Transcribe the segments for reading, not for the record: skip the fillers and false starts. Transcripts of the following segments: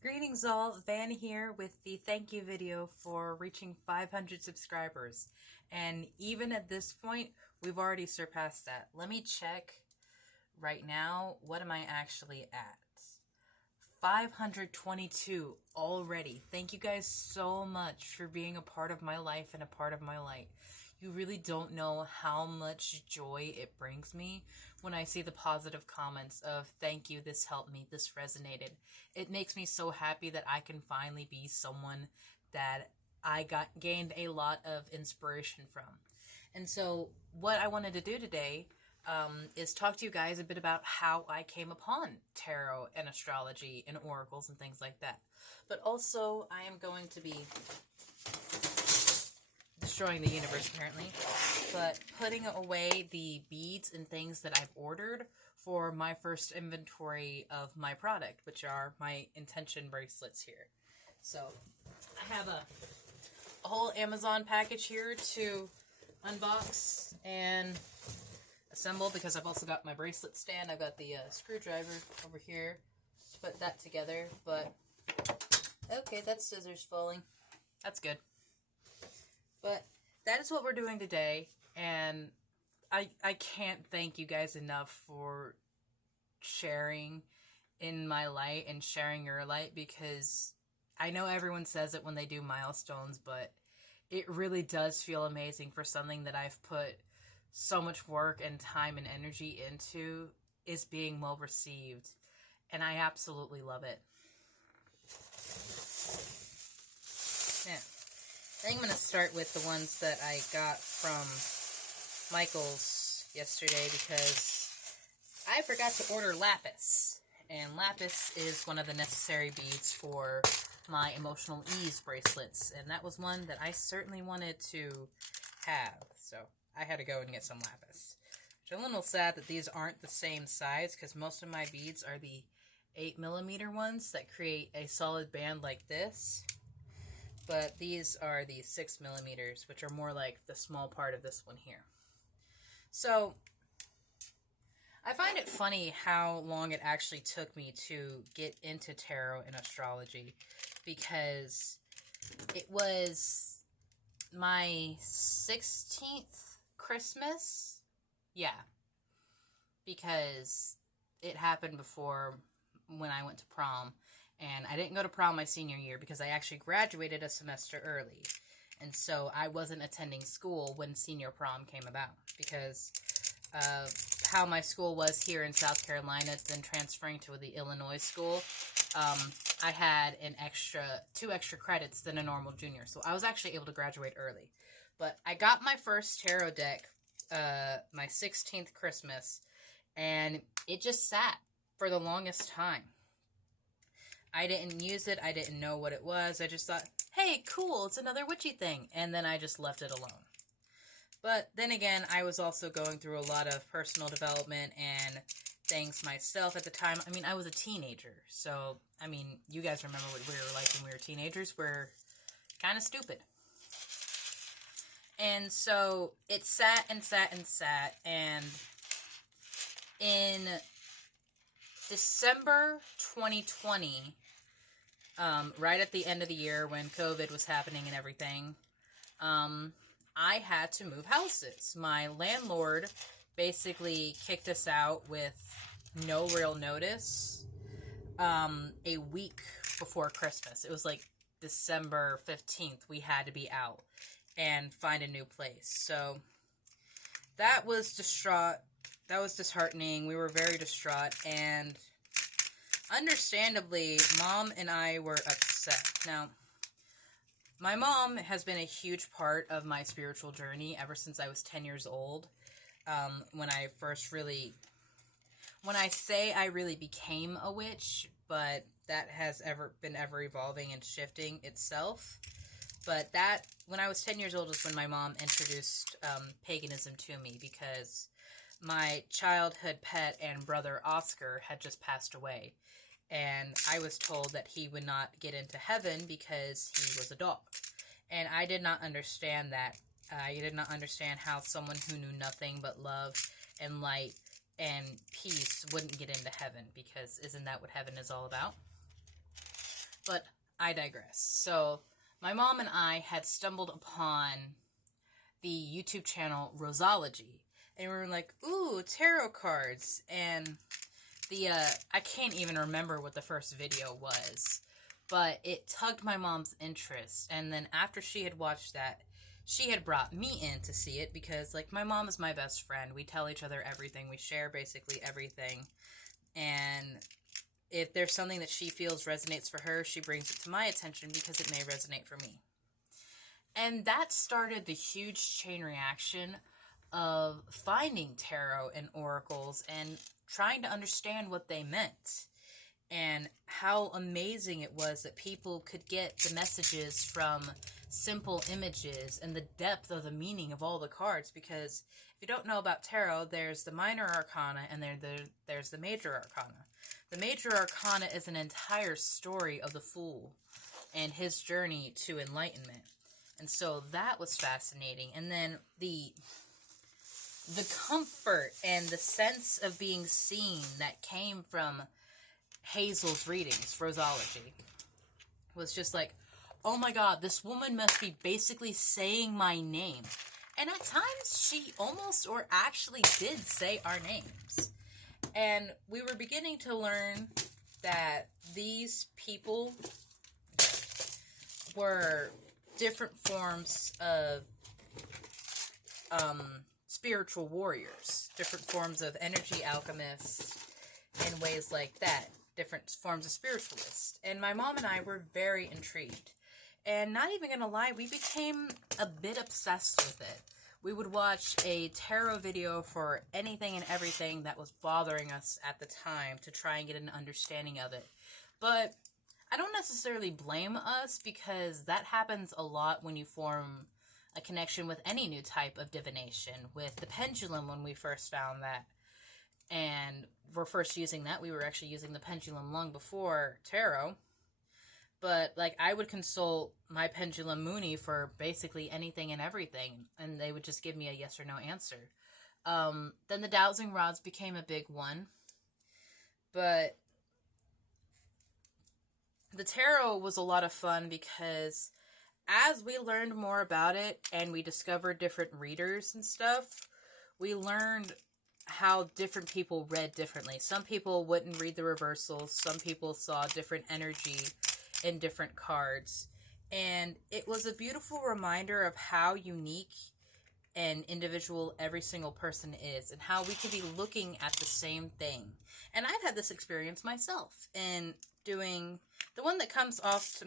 Greetings all, Van here with the thank you video for reaching 500 subscribers. And even at this point, we've already surpassed that. Let me check right now. What am I actually at? 522 already. Thank you guys so much for being a part of my life and a part of my light. You really don't know how much joy it brings me when I see the positive comments of thank you, this helped me, this resonated. It makes me so happy that I can finally be someone that I gained a lot of inspiration from. And so what I wanted to do today is talk to you guys a bit about how I came upon tarot and astrology and oracles and things like that. But also, I am going to be destroying the universe, apparently, but putting away the beads and things that I've ordered for my first inventory of my product, which are my intention bracelets here. So, I have a whole Amazon package here to unbox and assemble, because I've also got my bracelet stand. I've got the screwdriver over here to put that together, but okay, that's scissors falling. That's good. But that is what we're doing today, and I can't thank you guys enough for sharing in my light and sharing your light, because I know everyone says it when they do milestones, but it really does feel amazing for something that I've put so much work and time and energy into is being well received, and I absolutely love it. Yeah. I think I'm going to start with the ones that I got from Michael's yesterday, because I forgot to order lapis, and lapis is one of the necessary beads for my emotional ease bracelets, and that was one that I certainly wanted to have, so I had to go and get some lapis. Which I'm a little sad that these aren't the same size, because most of my beads are the 8mm ones that create a solid band like this. But these are the 6mm, which are more like the small part of this one here. So, I find it funny how long it actually took me to get into tarot and astrology, because it was my 16th Christmas? Yeah. Because it happened before when I went to prom. And I didn't go to prom my senior year because I actually graduated a semester early. And so I wasn't attending school when senior prom came about, because of how my school was here in South Carolina, then transferring to the Illinois school. I had two extra credits than a normal junior. So I was actually able to graduate early. But I got my first tarot deck, my 16th Christmas, and it just sat for the longest time. I didn't use it. I didn't know what it was. I just thought, hey, cool, it's another witchy thing. And then I just left it alone. But then again, I was also going through a lot of personal development and things myself at the time. I mean, I was a teenager. So, I mean, you guys remember what we were like when we were teenagers. We're kind of stupid. And so it sat and sat and sat. And in December 2020, right at the end of the year when COVID was happening and everything, I had to move houses. My landlord basically kicked us out with no real notice a week before Christmas. It was like December 15th. We had to be out and find a new place. So that was distraught. That was disheartening. We were very distraught, and understandably, Mom and I were upset. Now, my mom has been a huge part of my spiritual journey ever since I was 10 years old. When I say I really became a witch, but that has been ever evolving and shifting itself. But that, when I was 10 years old, was when my mom introduced paganism to me, because my childhood pet and brother Oscar had just passed away, and I was told that he would not get into heaven because he was a dog. And I did not understand that. I did not understand how someone who knew nothing but love and light and peace wouldn't get into heaven, because isn't that what heaven is all about? But I digress. So, my mom and I had stumbled upon the YouTube channel Rosology. And we were like, ooh, tarot cards. And I can't even remember what the first video was. But it tugged my mom's interest. And then after she had watched that, she had brought me in to see it. Because, like, my mom is my best friend. We tell each other everything. We share basically everything. And if there's something that she feels resonates for her, she brings it to my attention because it may resonate for me. And that started the huge chain reaction of finding tarot and oracles and trying to understand what they meant. And how amazing it was that people could get the messages from simple images and the depth of the meaning of all the cards. Because if you don't know about tarot, there's the minor arcana and there's the major arcana. The major arcana is an entire story of the Fool and his journey to enlightenment. And so that was fascinating. And then the comfort and the sense of being seen that came from Hazel's readings, Rosology, was just like, oh my god, this woman must be basically saying my name. And at times she almost or actually did say our names. And we were beginning to learn that these people were different forms of spiritual warriors, different forms of energy alchemists, and ways like that, different forms of spiritualists. And my mom and I were very intrigued. And not even gonna lie, we became a bit obsessed with it. We would watch a tarot video for anything and everything that was bothering us at the time to try and get an understanding of it. But I don't necessarily blame us, because that happens a lot when you form a connection with any new type of divination. With the pendulum, when we first found that, and we're first using that, we were actually using the pendulum long before tarot. But, like, I would consult my pendulum Mooney for basically anything and everything, and they would just give me a yes or no answer. Then the dowsing rods became a big one. But the tarot was a lot of fun, because as we learned more about it and we discovered different readers and stuff, we learned how different people read differently. Some people wouldn't read the reversals. Some people saw different energy in different cards. And it was a beautiful reminder of how unique and individual every single person is, and how we could be looking at the same thing. And I've had this experience myself in doing the one that comes off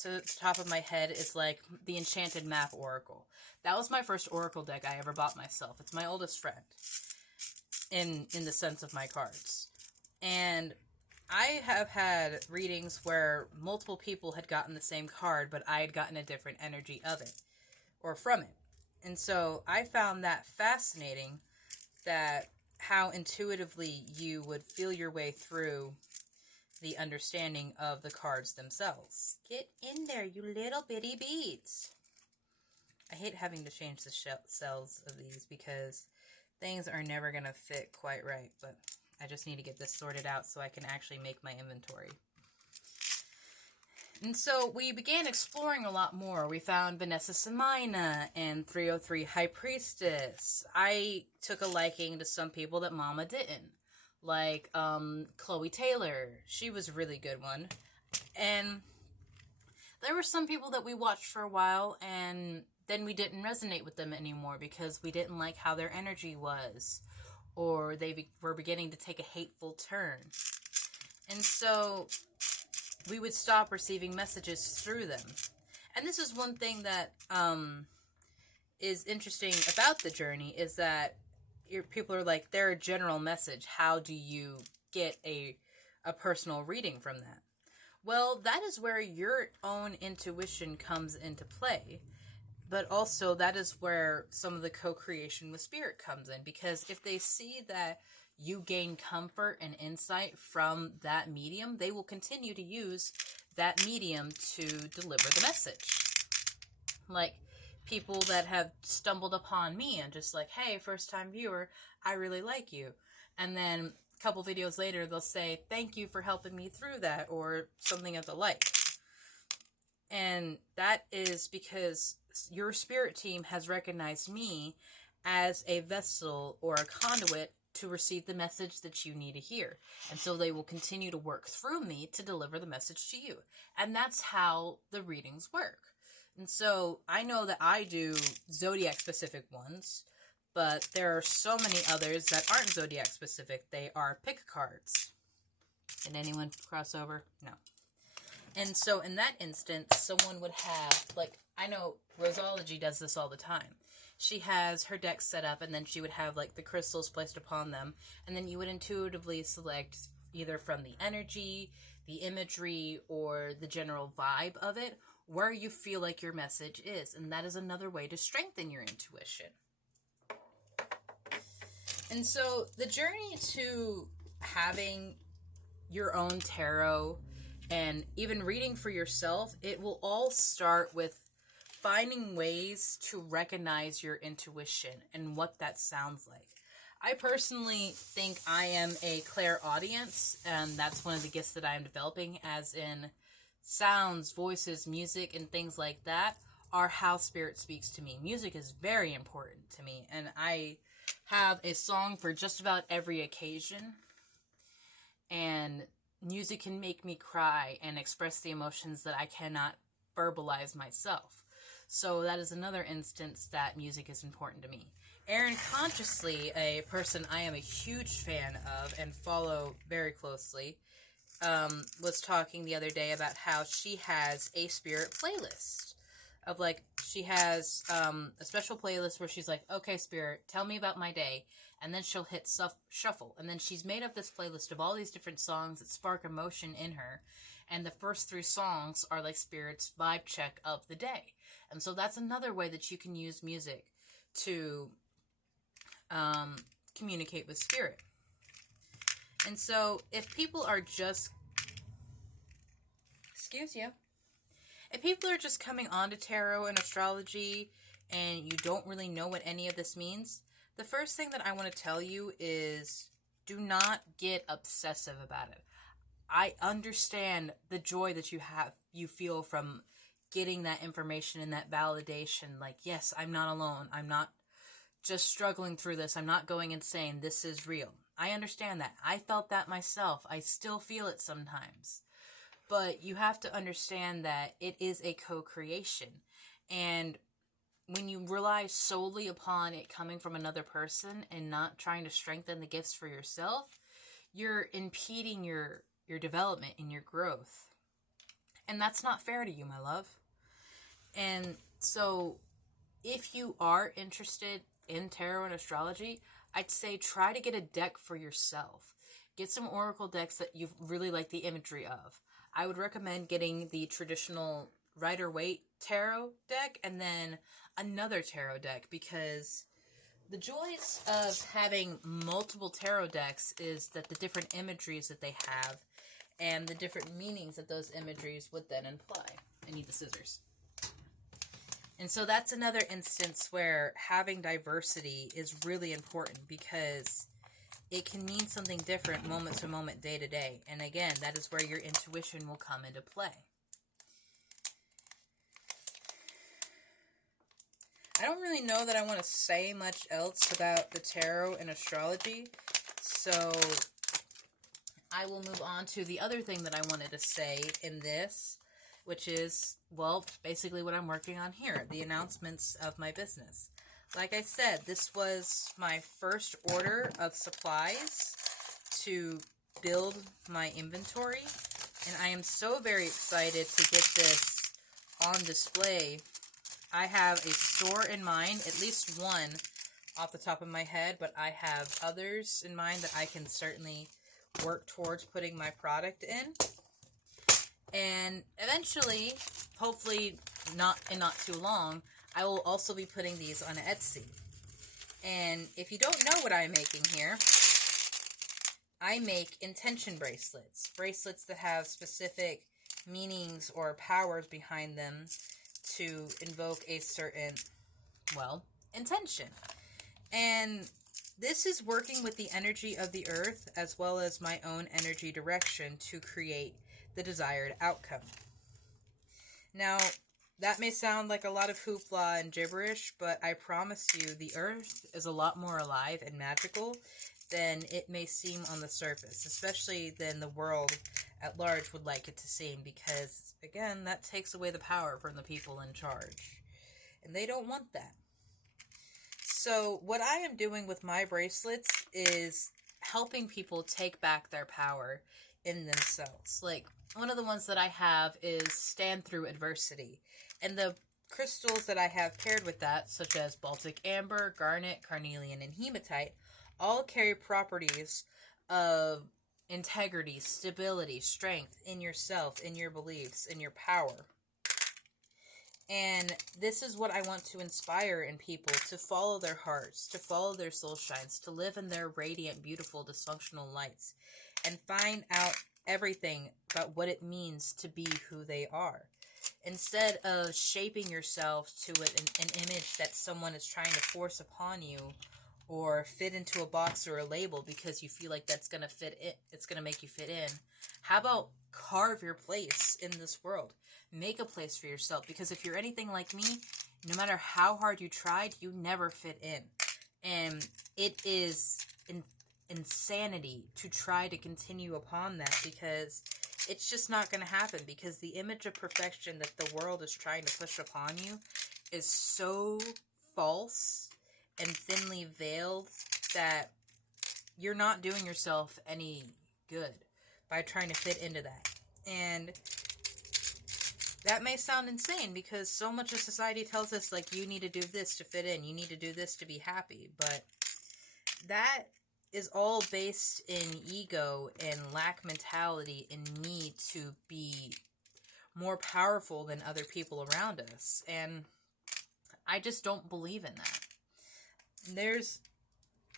to the top of my head is like the Enchanted Map Oracle. That was my first Oracle deck I ever bought myself. It's my oldest friend in the sense of my cards. And I have had readings where multiple people had gotten the same card, but I had gotten a different energy of it, or from it. And so I found that fascinating, that how intuitively you would feel your way through the understanding of the cards themselves. Get in there, you little bitty beads. I hate having to change the cells of these, because things are never going to fit quite right, but I just need to get this sorted out so I can actually make my inventory. And so we began exploring a lot more. We found Vanessa Samina and 303 High Priestess. I took a liking to some people that Mama didn't. Like Chloe Taylor. She was a really good one. And there were some people that we watched for a while, and then we didn't resonate with them anymore because we didn't like how their energy was, or they were beginning to take a hateful turn. And so we would stop receiving messages through them. And this is one thing that is interesting about the journey, is that people are like, they're a general message. How do you get a personal reading from that? Well, that is where your own intuition comes into play. But also that is where some of the co-creation with spirit comes in. Because if they see that you gain comfort and insight from that medium, they will continue to use that medium to deliver the message. Like people that have stumbled upon me and just like, hey, first time viewer, I really like you. And then a couple videos later, they'll say, thank you for helping me through that, or something of the like. And that is because your spirit team has recognized me as a vessel or a conduit to receive the message that you need to hear. And so they will continue to work through me to deliver the message to you. And that's how the readings work. And so I know that I do zodiac specific ones, but there are so many others that aren't zodiac specific. They are pick cards. Did anyone cross over? No. And so in that instance, someone would have, like, I know Rosology does this all the time. She has her deck set up, and then she would have, like, the crystals placed upon them, and then you would intuitively select either from the energy, the imagery, or the general vibe of it, where you feel like your message is. And that is another way to strengthen your intuition. And so the journey to having your own tarot and even reading for yourself, it will all start with finding ways to recognize your intuition and what that sounds like. I personally think I am a clairaudience, and that's one of the gifts that I am developing, as in sounds, voices, music, and things like that are how spirit speaks to me. Music is very important to me, and I have a song for just about every occasion, and music can make me cry and express the emotions that I cannot verbalize myself. So that is another instance that music is important to me. Erin Consciously, a person I am a huge fan of and follow very closely, was talking the other day about how she has a spirit playlist. Of, like, she has a special playlist where she's like, okay, spirit, tell me about my day. And then she'll hit shuffle. And then she's made up this playlist of all these different songs that spark emotion in her. And the first 3 songs are like spirit's vibe check of the day. And so that's another way that you can use music to communicate with spirit. And so if people are just... Excuse you. If people are just coming onto tarot and astrology and you don't really know what any of this means, the first thing that I want to tell you is do not get obsessive about it. I understand the joy that you feel from getting that information and that validation. Like, yes, I'm not alone. I'm not just struggling through this. I'm not going insane. This is real. I understand that. I felt that myself. I still feel it sometimes. But you have to understand that it is a co-creation. And when you rely solely upon it coming from another person and not trying to strengthen the gifts for yourself, you're impeding your development and your growth. And that's not fair to you, my love. And so if you are interested in tarot and astrology, I'd say try to get a deck for yourself. Get some oracle decks that you really like the imagery of. I would recommend getting the traditional Rider-Waite tarot deck and then another tarot deck, because the joys of having multiple tarot decks is that the different imageries that they have and the different meanings that those imageries would then imply. I need the scissors. And so that's another instance where having diversity is really important, because it can mean something different moment to moment, day to day. And again, that is where your intuition will come into play. I don't really know that I want to say much else about the tarot and astrology, so I will move on to the other thing that I wanted to say in this, which is, well, basically what I'm working on here, the announcements of my business. Like I said, this was my first order of supplies to build my inventory, and I am so very excited to get this on display. I have a store in mind, at least one off the top of my head, but I have others in mind that I can certainly work towards putting my product in. And eventually, hopefully not too long, I will also be putting these on Etsy. And if you don't know what I'm making here, I make intention bracelets. Bracelets that have specific meanings or powers behind them to invoke a certain, well, intention. And this is working with the energy of the earth as well as my own energy direction to create the desired outcome. Now, that may sound like a lot of hoopla and gibberish, but I promise you the Earth is a lot more alive and magical than it may seem on the surface, especially than the world at large would like it to seem, because, again, that takes away the power from the people in charge. And they don't want that. So, what I am doing with my bracelets is helping people take back their power in themselves. Like, one of the ones that I have is Stand Through Adversity. And the crystals that I have paired with that, such as Baltic Amber, Garnet, Carnelian, and Hematite, all carry properties of integrity, stability, strength in yourself, in your beliefs, in your power. And this is what I want to inspire in people, to follow their hearts, to follow their soul shines, to live in their radiant, beautiful, dysfunctional lights, and find out everything about what it means to be who they are. Instead of shaping yourself to an image that someone is trying to force upon you, or fit into a box or a label because you feel like that's going to fit it, it's going to make you fit in. How about carve your place in this world? Make a place for yourself, because if you're anything like me, no matter how hard you tried, you never fit in. And it is insanity to try to continue upon that, because it's just not going to happen, because the image of perfection that the world is trying to push upon you is so false and thinly veiled that you're not doing yourself any good by trying to fit into that. And that may sound insane, because so much of society tells us, like, you need to do this to fit in, you need to do this to be happy, but that is all based in ego and lack mentality and need to be more powerful than other people around us. And I just don't believe in that. There's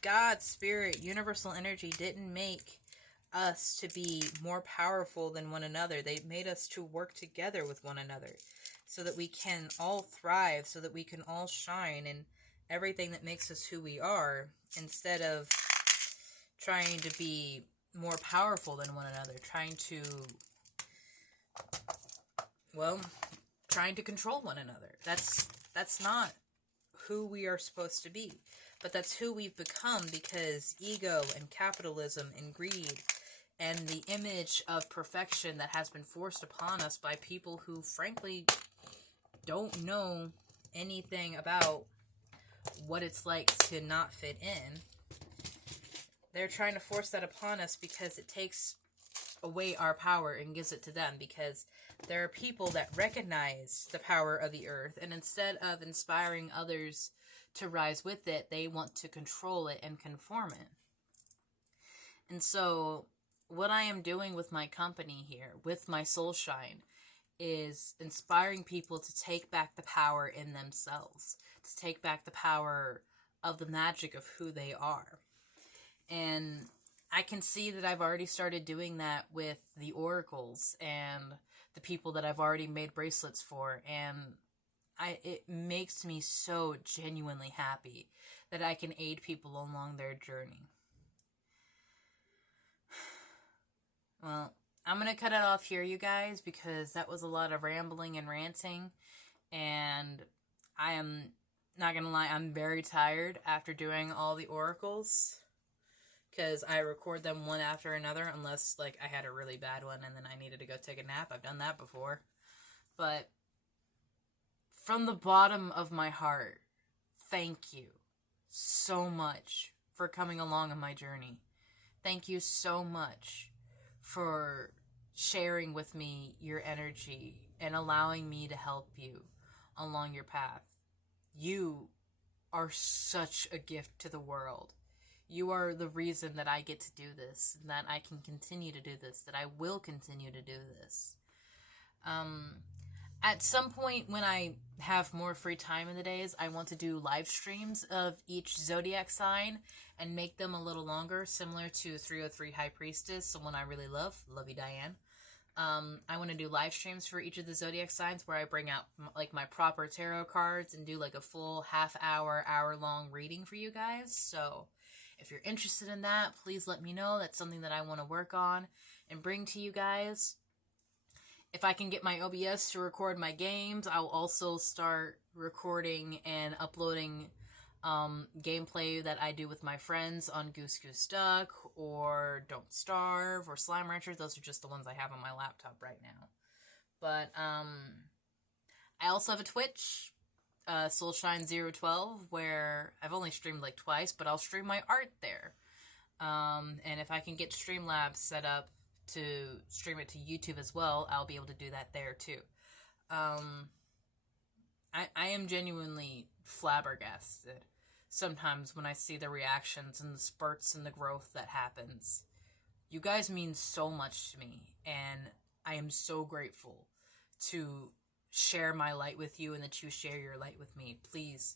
God, spirit, universal energy didn't make us to be more powerful than one another. They made us to work together with one another so that we can all thrive, so that we can all shine in everything that makes us who we are, instead of trying to be more powerful than one another, trying to control one another. That's not who we are supposed to be. But that's who we've become, because ego and capitalism and greed and the image of perfection that has been forced upon us by people who frankly don't know anything about what it's like to not fit in. They're trying to force that upon us because it takes away our power and gives it to them, because there are people that recognize the power of the earth, and instead of inspiring others to rise with it, they want to control it and conform it. And so what I am doing with my company here, with my Soulshine, is inspiring people to take back the power in themselves, to take back the power of the magic of who they are. And I can see that I've already started doing that with the oracles and the people that I've already made bracelets for, and it makes me so genuinely happy that I can aid people along their journey. Well, I'm going to cut it off here, you guys, because that was a lot of rambling and ranting, and I am not going to lie, I'm very tired after doing all the oracles, because I record them one after another, unless, like, I had a really bad one and then I needed to go take a nap. I've done that before. But from the bottom of my heart, thank you so much for coming along on my journey. Thank you so much for sharing with me your energy and allowing me to help you along your path. You are such a gift to the world. You are the reason that I get to do this, and that I can continue to do this, that I will continue to do this. At some point when I have more free time in the days, I want to do live streams of each zodiac sign and make them a little longer, similar to 303 High Priestess, someone I really love. Love you, Diane. I want to do live streams for each of the zodiac signs where I bring out like my proper tarot cards and do like a full hour-long reading for you guys. So if you're interested in that, please let me know. That's something that I want to work on and bring to you guys. If I can get my OBS to record my games, I'll also start recording and uploading gameplay that I do with my friends on Goose Goose Duck or Don't Starve or Slime Rancher. Those are just the ones I have on my laptop right now. But I also have a Twitch, Soulshine012, where I've only streamed like twice, but I'll stream my art there. And if I can get Streamlabs set up to stream it to YouTube as well, I'll be able to do that there too. I am genuinely flabbergasted sometimes when I see the reactions and the spurts and the growth that happens. You guys mean so much to me, and I am so grateful to share my light with you and that you share your light with me. Please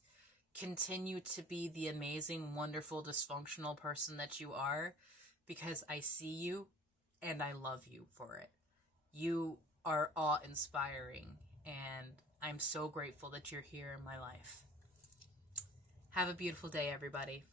continue to be the amazing, wonderful, dysfunctional person that you are, because I see you and I love you for it. You are awe-inspiring, and I'm so grateful that you're here in my life. Have a beautiful day, everybody.